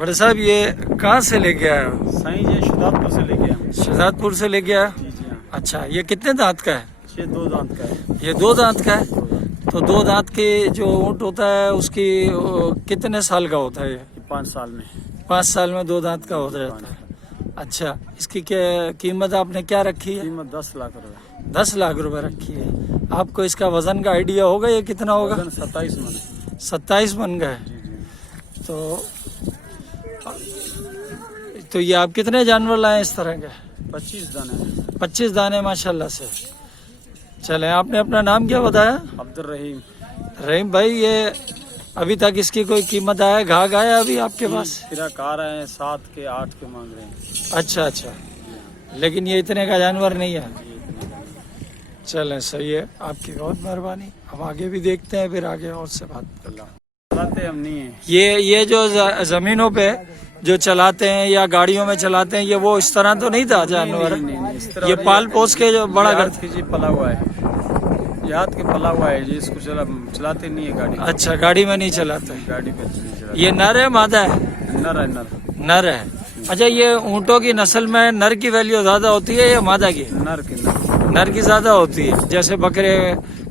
बड़े साहब ये कहाँ से लेके आए हो? साईं जी शुदातपुर से लेके आए। शहजादपुर से लेके आए? जी जी हाँ। अच्छा, ये कितने दांत का है? ये 2 दांत का है। ये 2 दांत का है। तो 2 दांत के जो ऊँट होता है उसकी कितने साल का होता है? ये 5 साल में। 5 साल में 2 दांत का हो जाता है। अच्छा, इसकी क्या कीमत आपने क्या रखी है? कीमत 10 लाख रुपए। 10 लाख रुपए रखी है। आपको इसका वजन का आइडिया होगा ये कितना होगा? वजन 27 मन है। 27 मन का है। जी जी। तो ये आप कितने जानवर लाए इस तरह के? 25 दाने हैं। 25 दाने माशाल्लाह से। चले, आपने अपना नाम क्या बताया? अब्दुल रहीम। रहीम भाई, ये अभी तक इसकी कोई कीमत आया, घाघ आया अभी आपके पास? फिर कार आए हैं 7 के 8 के मांग रहे हैं। अच्छा अच्छा, लेकिन ये इतने का जानवर नहीं है। जी इतने का। चलें, सही है, आपकी बहुत मेहरबानी। हम आगे भी देखते हैं, फिर आगे और से बात कर लें। चलाते हम नहीं है। ये जो जमीनों पे जो चलाते हैं या गाड़ियों में चलाते हैं, ये वो इस तरह तो नहीं था जानवर? नहीं, इस तरह ये पाल पोस के जो बड़ा हाथ करते? के जी पला हुआ है। ये हाथ के पला हुआ है जी, इसको चलाते नहीं है गाड़ी। अच्छा, गाड़ी में नहीं चलाते? गाड़ी पे नहीं चलाते। ये नर है मादा है? नर है नर। नर है। अच्छा, ये ऊँटों की नस्ल में नर की वैल्यू ज्यादा होती है या मादा की? नर के नर। नर की ज्यादा होती है, जैसे बकरे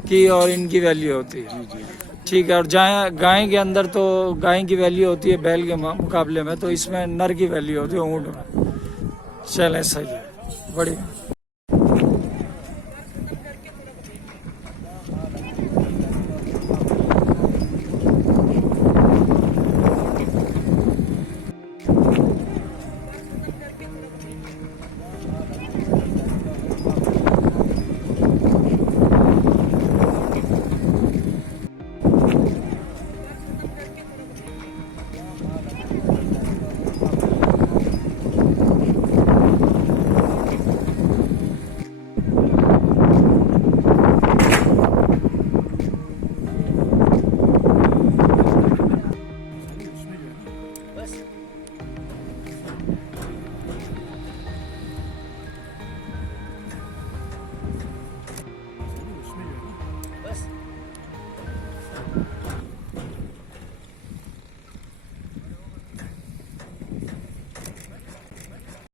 की और इनकी वैल्यू होती है। जी जी। ठीक है। और गाय के अंदर तो गाय की वैल्यू होती है बैल के मुकाबले में, तो इसमें नर की वैल्यू होती है ऊँट में। चलें, सही है, बढ़िया।